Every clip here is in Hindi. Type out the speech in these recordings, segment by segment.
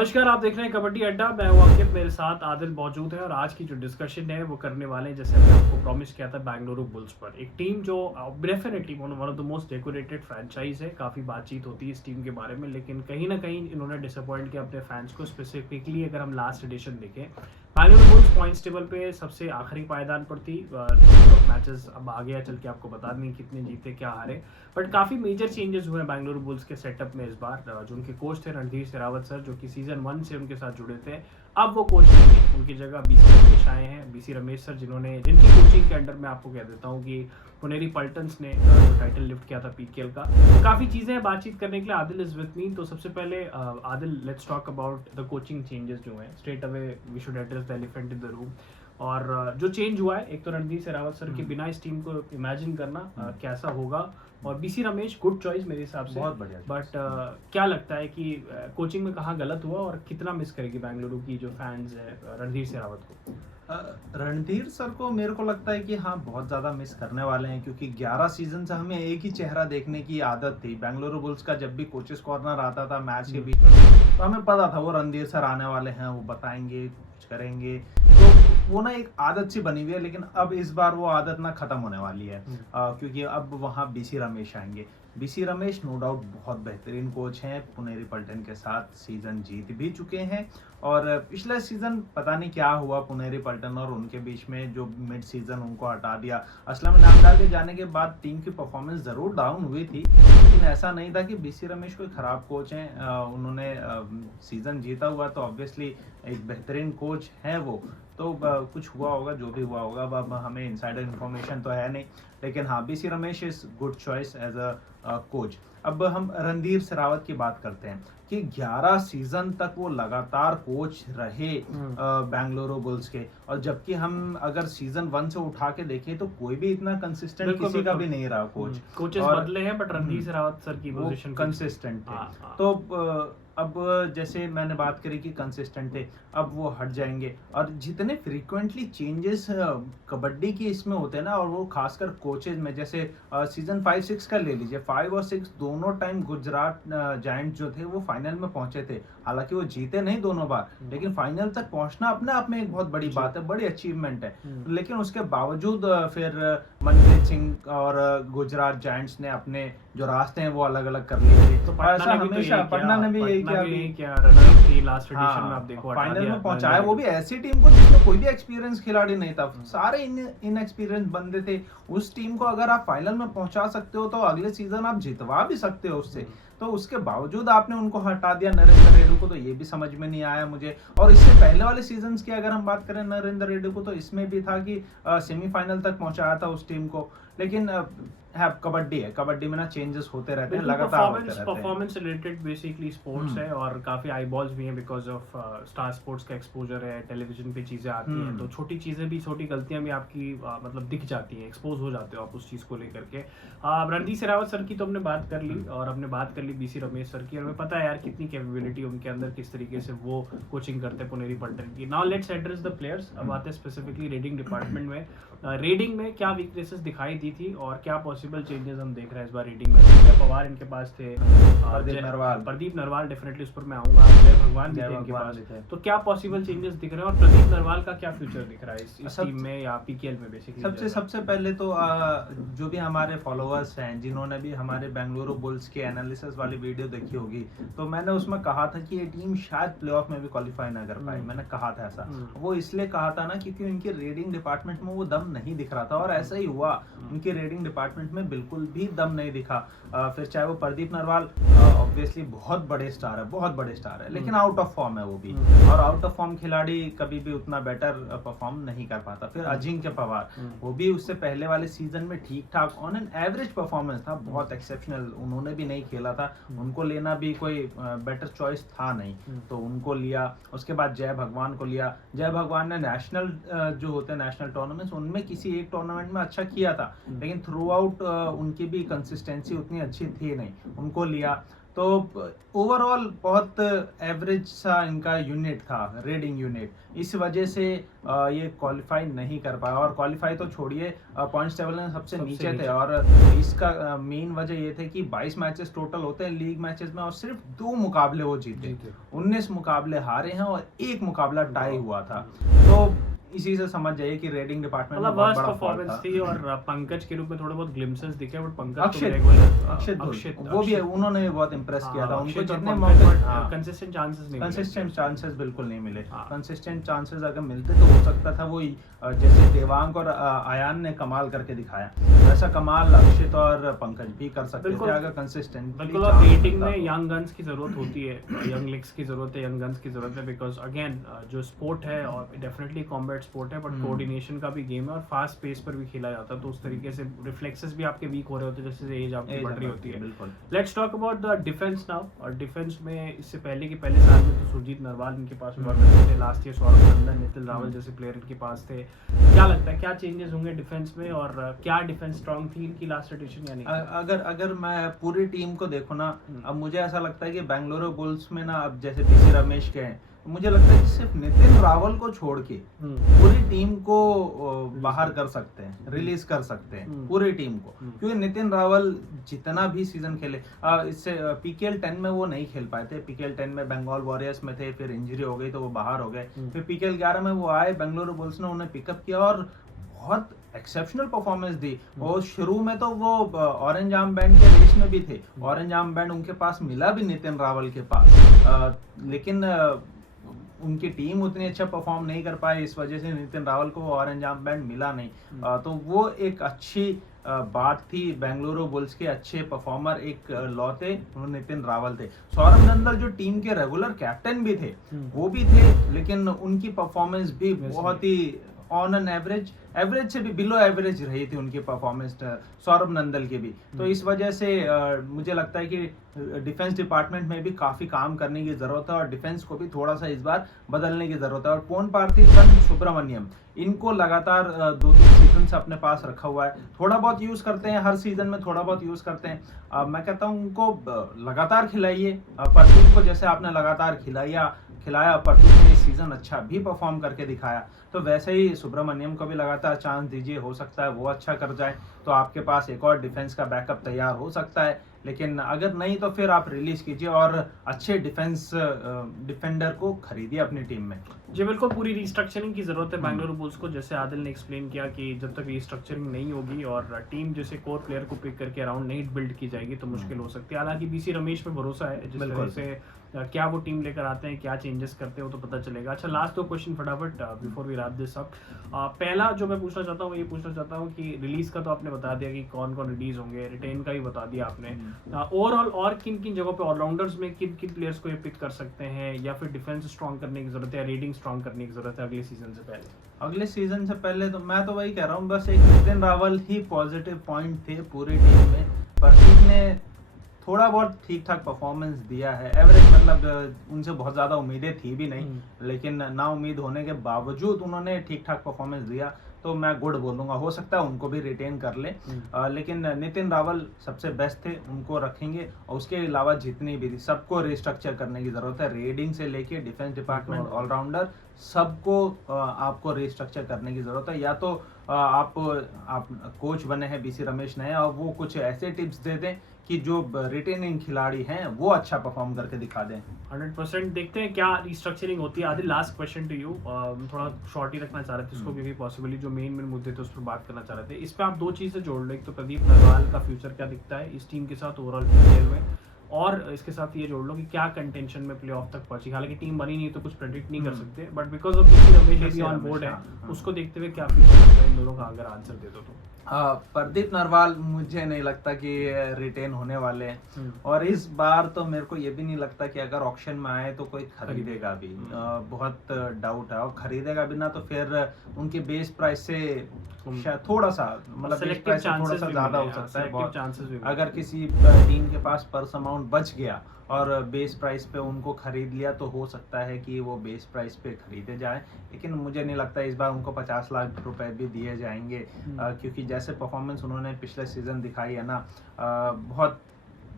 नमस्कार, आप देख रहे हैं कबड्डी अड्डा। मैं हूं अंकित, मेरे साथ आदिल मौजूद है और आज की जो डिस्कशन है वो करने वाले हैं, जैसे हमने आपको प्रॉमिस किया था, बेंगलुरु बुल्स पर। एक टीम जो definitely one of the most decorated franchise है। काफ़ी बातचीत होती है इस टीम के बारे में, लेकिन कहीं ना कहीं इन्होंने डिसअपॉइंट किया अपने फैंस को। स्पेसिफिकली अगर हम लास्ट एडिशन देखें, बेंगलुरु बुल्स पॉइंट्स टेबल पे सबसे आखिरी पायदान पर थी। नंबर ऑफ मैचेस अब आगे चल के आपको बता देंगे कितने जीते क्या हारे, बट काफ़ी मेजर चेंजेस हुए हैं बेंगलुरु बुल्स के सेटअप में इस बार। जो उनके कोच थे रणधीर शेरावत सर, जो कि सीजन 1 से उनके साथ जुड़े थे, अब वो कोच नहीं है। उनकी जगह बीसी रमेश आए हैं। बीसी रमेश सर जिनकी कोचिंग के अंडर में आपको कह देता हूँ कि पुनेरी पल्टन्स ने जो टाइटल लिफ्ट किया था पीकेएल का। तो काफ़ी चीज़ें हैं बातचीत करने के लिए। Adil is with me. तो सबसे पहले Adil, let's talk about the coaching changes जो हैं। Straight away we should address the elephant in the room. और जो चेंज हुआ है, एक तो रणधीर शेरावत सर के बिना इस टीम को इमेजिन करना कैसा होगा, और बीसी रमेश गुड चॉइस मेरे हिसाब से, बहुत बढ़िया। बट क्या लगता है कि कोचिंग में कहाँ गलत हुआ और कितना मिस करेगी बेंगलुरु की जो फैंस है रणधीर शेरावत को? रणधीर सर को मेरे को लगता है कि हाँ, बहुत ज़्यादा मिस करने वाले हैं, क्योंकि 11 सीजन से हमें एक ही चेहरा देखने की आदत थी। बेंगलुरु बुल्स का जब भी कोचेस कॉर्नर आता था मैच के बीच में, तो हमें पता था वो रणधीर सर आने वाले हैं, वो बताएंगे, कुछ करेंगे। तो वो ना एक आदत सी बनी हुई है, लेकिन अब इस बार वो आदत ना खत्म होने वाली है, क्योंकि अब वहाँ बीसी रमेश आएंगे। बीसी रमेश नो डाउट बहुत बेहतरीन कोच हैं, पुनेरी पल्टन के साथ सीजन जीत भी चुके हैं। और पिछले सीजन पता नहीं क्या हुआ पुनेरी पल्टन और उनके बीच में, जो मिड सीजन उनको हटा दिया। असलम इनामदार के जाने के बाद टीम की परफॉर्मेंस ज़रूर डाउन हुई थी, लेकिन ऐसा नहीं था कि बीसी रमेश कोई ख़राब कोच हैं। उन्होंने सीजन जीता हुआ, तो ऑब्वियसली एक बेहतरीन कोच हैं वो। तो कुछ हुआ होगा, जो भी हुआ होगा। अब हमें इनसाइडर इन्फॉर्मेशन तो है नहीं, लेकिन हाँ, BC Ramesh is good choice as a coach. अब हम रणधीर शेरावत की बात करते हैं कि 11 सीजन तक वो लगातार कोच रहे बेंगलुरु बुल्स के, और जबकि हम अगर सीजन 1 से उठा के देखें तो कोई भी इतना कंसिस्टेंट किसी का भी नहीं रहा कोच। कोचेस बदले हैं, बट रणधीर शेरावत सर की पोजीशन कंसिस्टेंट थे। तो अब जैसे मैंने बात करी कि कंसिस्टेंट थे, अब वो हट जाएंगे। और जितने फ्रीक्वेंटली चेंजेस कबड्डी की इसमें होते हैं ना, और वो खासकर कोचेज में, जैसे सीजन 5-6 का ले लीजिए। 5 और 6 दोनों टाइम गुजरात जायंट्स जो थे वो फाइनल में पहुंचे थे। हालांकि वो जीते नहीं दोनों बार, लेकिन फाइनल तक पहुंचना अपने आप में एक बहुत बड़ी बात है, बड़ी अचीवमेंट है। लेकिन उसके बावजूद फिर मनप्रीत सिंह और गुजरात जायंट्स ने अपने जो रास्ते हैं वो अलग अलग कर लिए थे। तो ऐसा हमेशा पटना ने भी यही किया, रनर थी लास्ट एडिशन में, आप देखो फाइनल में पहुंचाया, वो भी ऐसी टीम को जिसमें कोई भी एक्सपीरियंस खिलाड़ी नहीं था, सारे इनएक्सपीरियंस बंदे थे। उस टीम को अगर आप फाइनल में पहुंचा सकते हो, तो अगले सीजन आप जितवा भी सकते हो उससे। तो उसके बावजूद आपने उनको हटा दिया, नरेंद्र रेड्डी को, तो ये भी समझ में नहीं आया मुझे। और इससे पहले वाले सीजन्स की अगर हम बात करें नरेंद्र रेड्डी को, तो इसमें भी था कि सेमीफाइनल तक पहुंचाया था उस टीम को। लेकिन है, कबड्डी है, कबड्डी में ना चेंजेस होते रहते हैं, लगातार होते रहते हैं। परफॉर्मेंस रिलेटेड बेसिकली स्पोर्ट्स है, और काफी आईबॉल्स भी हैं बिकॉज ऑफ स्टार स्पोर्ट्स का एक्सपोजर है, टेलीविजन पे चीजें आती हैं, तो छोटी चीजें भी, छोटी गलतियां भी आपकी मतलब दिख जाती हैं, एक्सपोज हो जाते हो आप उस चीज को लेकर के। रणधीर शेरावत सर की तो हमने बात कर ली, और हमने बात कर ली बीसी रमेश सर की, और हमें पता है यार कितनी कैपेबिलिटी उनके अंदर, किस तरीके से वो कोचिंग करते हैं पुनेरी पल्टन की। Now let's address the players. अब आते हैं स्पेसिफिकली रेडिंग डिपार्टमेंट में। रेडिंग में क्या वीकनेसेस दिखाई दी थी और क्या पॉसिबल चेंजेस हम देख रहे हैं इस बार रीडिंग में? विजय पवार इनके पास थे, प्रदीप नरवाल डेफिनेटली उस पर मैं आऊंगा, जय भगवान भी थे इनके पास। तो क्या पॉसिबल चेंजेस दिख रहे हैं, और प्रदीप नरवाल का क्या फ्यूचर दिख रहा है इस टीम में या पीकेएल में बेसिकली? सबसे पहले तो जो भी हमारे फॉलोअर्स हैं, जिन्होंने भी हमारे बेंगलुरु बुल्स के एनालिसिस वाली वीडियो देखी होगी, तो मैंने उसमें कहा था कि ये टीम शायद प्लेऑफ में भी क्वालिफाई ना कर पाए। मैंने कहा था ऐसा। वो इसलिए कहा था ना, क्योंकि उनके रेडिंग डिपार्टमेंट में वो दम नहीं दिख रहा था, और ऐसा ही हुआ। उनके रेडिंग डिपार्टमेंट में बिल्कुल भी दम नहीं दिखा। फिर चाहे वो प्रदीप नरवाल ऑब्वियसली बहुत बड़े स्टार है, लेकिन आउट ऑफ फॉर्म है वो भी, और आउट ऑफ फॉर्म खिलाड़ी कभी भी उतना बेटर परफॉर्म नहीं कर पाता। फिर अजिंक्य पवार, वो भी उससे पहले वाले सीजन में ठीक ठाक ऑन एन एवरेज परफॉर्मेंस था, बहुत एक्सेप्शनल। उन्होंने भी नहीं खेला था, उनको लेना भी कोई बेटर चॉइस था नहीं, तो उनको लिया। उसके बाद जय भगवान को लिया। जय भगवान ने नेशनल जो होते हैं नेशनल टूर्नामेंट्स, उनमें किसी एक टूर्नामेंट में अच्छा किया था, लेकिन थ्रू आउट उनकी भी कंसिस्टेंसी उतनी अच्छी थी नहीं, उनको लिया। तो ओवरऑल बहुत एवरेज सा इनका यूनिट था, रेडिंग यूनिट। इस वजह से ये क्वालिफाई नहीं कर पाया, और क्वालिफाई तो छोड़िए, पॉइंट्स टेबल में सबसे नीचे थे। और इसका मेन वजह ये थे कि 22 मैचेस टोटल होते हैं लीग मैचेस में, और सिर्फ 2 मुकाबले वो जीते। 19 मुकाबले हारे हैं और 1 मुकाबला टाई हुआ था। तो इसी से समझ जाइए कि रेटिंग डिपार्टमेंट में बहुत बड़ा परफॉर्मेंस थी। और पंकज के रूप में थोड़े बहुत ग्लिम्पसेस दिखे, बट पंकज अक्षित वो भी उन्होंने भी बहुत इंप्रेस किया था। उनको जितने मौके, कंसिस्टेंट चांसेस बिल्कुल नहीं मिले। कंसिस्टेंट चांसेस अगर मिलते तो हो सकता था वो जैसे देवांग और आयान ने कमाल करके दिखाया, वैसा कमाल अक्षित और पंकज भी कर सकते थे अगर कंसिस्टेंट। बिल्कुल, और रेटिंग में यंग गन्स की जरूरत होती है, यंग लेग्स की जरूरत है, यंग गन्स की जरूरत है, बिकॉज अगेन जो स्पोर्ट है और डेफिनेटली कॉम्बैट स्पोर्ट है, बट कोऑर्डिनेशन का भी गेम है और फास्ट पेस पर भी खेला जाता है, तो उस तरीके से रिफ्लेक्सेस भी आपके वीक हो रहे होते हैं जैसे एज आपकी बढ़ रही होती है। बिल्कुल। Let's talk about the defence now. और डिफेंस में इससे पहले के पहले साल में तो सुरजीत नरवाल इनके पास हुआ करते थे, लास्ट ईयर सौरभ नंदन, नितिन रावल जैसे प्लेयर इनके पास थे। क्या लगता है क्या चेंजेस होंगे डिफेंस में, और क्या डिफेंस स्ट्रांग थी इनकी लास्ट एडिशन या नहीं? अगर मैं पूरी टीम को देखूं ना, अब मुझे ऐसा लगता है कि बेंगलुरु बुल्स में ना, अब जैसे बीसी रमेश के हैं, मुझे लगता है कि सिर्फ नितिन रावल को छोड़ के पूरी टीम को बाहर कर सकते हैं, रिलीज कर सकते हैं पूरी टीम को। क्योंकि नितिन रावल जितना भी सीजन खेले, इससे पीकेएल 10 में वो नहीं खेल पाए थे। पीकेएल 10 में बंगाल वॉरियर्स में थे, फिर इंजरी हो गई तो वो बाहर हो गए। फिर पीकेएल 11 में वो आए, बेंगलुरु बुल्स ने उन्हें पिकअप किया और बहुत एक्सेप्शनल परफॉर्मेंस दी। और शुरू में तो वो ऑरेंज आर्म बैंड के रेस में भी थे, ऑरेंज आर्म बैंड उनके पास मिला भी नितिन रावल के पास, लेकिन उनकी टीम उतनी अच्छा परफॉर्म नहीं कर पाई, इस वजह से नितिन रावल को ऑरेंज आर्म बैंड मिला नहीं। तो वो एक अच्छी बात थी। बेंगलुरु बुल्स के अच्छे परफॉर्मर एक लौते नितिन रावल थे। सौरभ नंदल जो टीम के रेगुलर कैप्टन भी थे, वो भी थे, लेकिन उनकी परफॉर्मेंस भी बहुत ही ऑन एन एवरेज से भी बिलो एवरेज रही थी उनकी परफॉर्मेंस, सौरभ नंदल की भी। तो इस वजह से मुझे लगता है कि डिफेंस डिपार्टमेंट में भी काफी काम करने की जरूरत है, और डिफेंस को भी थोड़ा सा इस बार बदलने की जरूरत है। और पोन पार्थिवन, सुब्रमण्यम, इनको लगातार 2-3 सीजन से अपने पास रखा हुआ है। थोड़ा बहुत यूज करते हैं, हर सीजन में थोड़ा बहुत यूज करते हैं। मैं कहता हूँ उनको लगातार खिलाइए। प्रतीक को जैसे आपने लगातार खिलाया, प्रतीक ने इस सीजन अच्छा भी परफॉर्म करके दिखाया, तो वैसे ही सुब्रमण्यम को भी लगातार चांस दीजिए। हो सकता है वो अच्छा कर जाए, तो आपके पास एक और डिफेंस का बैकअप तैयार हो सकता है। लेकिन अगर नहीं तो फिर आप रिलीज कीजिए और अच्छे डिफेंडर को खरीदिए अपनी टीम में। जी बिल्कुल, पूरी रिस्ट्रक्चरिंग की जरूरत है बेंगलुरु बुल्स को, जैसे आदिल ने एक्सप्लेन किया कि जब तक रिस्ट्रक्चरिंग नहीं होगी और टीम जैसे कोर प्लेयर को पिक करके अराउंड नहीं बिल्ड की जाएगी तो मुश्किल हो सकती है। हालांकि बीसी रमेश पे भरोसा है, जिस तरह से क्या वो टीम लेकर आते हैं, क्या चेंजेस करते हैं, वो तो पता चलेगा। अच्छा, लास्ट 2 क्वेश्चन फटाफट before we wrap this up. पहला जो मैं पूछना चाहता हूँ, ये पूछना चाहता हूँ कि रिलीज का तो आपने बता दिया कि कौन कौन रिलीज होंगे, रिटेन का भी बता दिया आपने। ओवरऑल और किन किन जगहों पे ऑलराउंडर्स में किन किन प्लेयर्स को ये पिक कर सकते हैं, या फिर डिफेंस स्ट्रॉन्ग करने की जरूरत है, रेटिंग स्ट्रॉन्ग करने की जरूरत है अगले सीजन से पहले? अगले सीजन से पहले तो मैं तो वही कह रहा हूँ, बस एक नितिन रावल ही पॉजिटिव पॉइंट थे पूरी टीम में। प्रतीक ने थोड़ा बहुत ठीक ठाक परफॉर्मेंस दिया है, एवरेज, मतलब उनसे बहुत ज्यादा उम्मीदें थी भी नहीं, लेकिन ना उम्मीद होने के बावजूद उन्होंने ठीक ठाक परफॉर्मेंस दिया, तो मैं गुड बोलूंगा। हो सकता है उनको भी रिटेन कर ले, लेकिन नितिन रावल सबसे बेस्ट थे, उनको रखेंगे। और उसके अलावा जितनी भी थी, सबको रिस्ट्रक्चर करने की जरूरत है। रेडिंग से लेके डिफेंस डिपार्टमेंट, ऑलराउंडर, सबको आपको रिस्ट्रक्चर करने की जरूरत है। या तो आप कोच बने हैं बीसी रमेश ने, और वो कुछ ऐसे टिप्स दे दें कि जो रिटेनिंग खिलाड़ी हैं वो अच्छा परफॉर्म करके दिखा दें। 100% देखते हैं क्या रिस्ट्रक्चरिंग होती है। Adil, last question to you, थोड़ा शॉर्ट ही रखना चाह रहे थे इसको, क्योंकि पॉसिबली जो मेन मुद्दे थे उस पर बात करना चाह रहे थे। इस पे आप 2 चीजें जोड़ लो, एक तो प्रदीप नरवाल का फ्यूचर क्या दिखता है इस टीम के साथ ओवरऑल पीकेएल में, और इसके साथ ये जोड़ लो कि क्या कंटेंशन में प्लेऑफ तक पहुंची। हालांकि टीम बनी नहीं तो कुछ प्रेडिक्ट नहीं कर सकते, but because of BC Ramesh भी ऑन बोर्ड है, उसको देखते हुए क्या फ्यूचर लगता है इन दोनों का, अगर आंसर दे दो तो? प्रदीप नरवाल मुझे नहीं लगता कि रिटेन होने वाले हैं, और इस बार तो मेरे को ये भी नहीं लगता कि अगर ऑक्शन में आए तो कोई खरीदेगा भी। बहुत डाउट है, और खरीदेगा भी ना तो फिर उनके बेस प्राइस से शायद थोड़ा सा, मतलब बेस प्राइस से थोड़ा सा ज्यादा हो सकता है बहुत। अगर किसी टीम के पास पर्स अमाउंट बच गया और बेस प्राइस पे उनको खरीद लिया तो हो सकता है कि वो बेस प्राइस पे खरीदे जाए, लेकिन मुझे नहीं लगता इस बार उनको 50 लाख रुपए भी दिए जाएंगे, क्योंकि जैसे परफॉर्मेंस उन्होंने पिछले सीजन दिखाई है ना, बहुत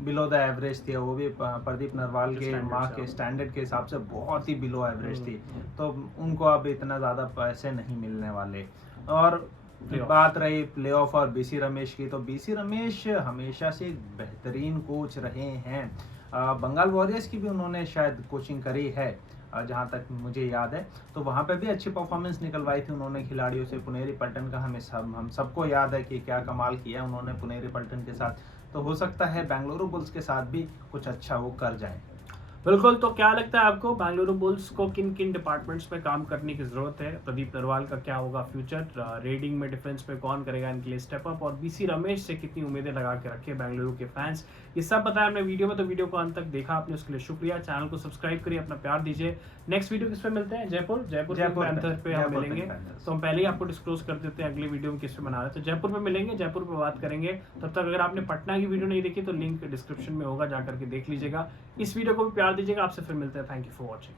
बिलो द एवरेज थी, वो भी प्रदीप नरवाल के स्टैंडर्ड माँ से, के हाँ। स्टैंडर्ड के हिसाब से बहुत ही बिलो एवरेज थी। तो उनको अब इतना ज़्यादा पैसे नहीं मिलने वाले। और Playoff। बात रही प्लेऑफ और बीसी रमेश की, तो बीसी रमेश हमेशा से एक बेहतरीन कोच रहे हैं। बंगाल वॉरियर्स की भी उन्होंने शायद कोचिंग करी है, जहाँ तक मुझे याद है। तो वहाँ पे भी अच्छी परफॉर्मेंस निकलवाई थी उन्होंने खिलाड़ियों से। पुनेरी पल्टन का हम सबको याद है कि क्या कमाल किया उन्होंने पुनेरी पल्टन के साथ। तो हो सकता है बेंगलुरु बुल्स के साथ भी कुछ अच्छा वो कर जाए। बिल्कुल। तो क्या लगता है आपको बेंगलुरु बुल्स को किन किन डिपार्टमेंट्स में काम करने की जरूरत है? प्रदीप नरवाल का क्या होगा फ्यूचर? रेडिंग में डिफेंस में कौन करेगा इनके लिए स्टेप अप? और बीसी रमेश से कितनी उम्मीदें लगा के रखे बेंगलुरु के फैंस? ये सब बताया हमने वीडियो में। तो वीडियो को अंत तक देखा आपने, उसके लिए शुक्रिया। चैनल को सब्सक्राइब करिए, अपना प्यार दीजिए। नेक्स्ट वीडियो किस पे मिलते हैं? जयपुर पैंथर पे हम जयपुर मिलेंगे। पैंथर्स। तो हम पहले ही आपको डिस्क्लोज कर देते हैं अगले वीडियो में किस पे बना रहे हैं। तो जयपुर पे मिलेंगे, जयपुर पे बात करेंगे। तब तक अगर आपने पटना की वीडियो नहीं देखी तो लिंक डिस्क्रिप्शन में होगा, जाकर के देख लीजिएगा। इस वीडियो को भी प्यार दीजिएगा। आपसे फिर मिलते हैं। Thank you for watching.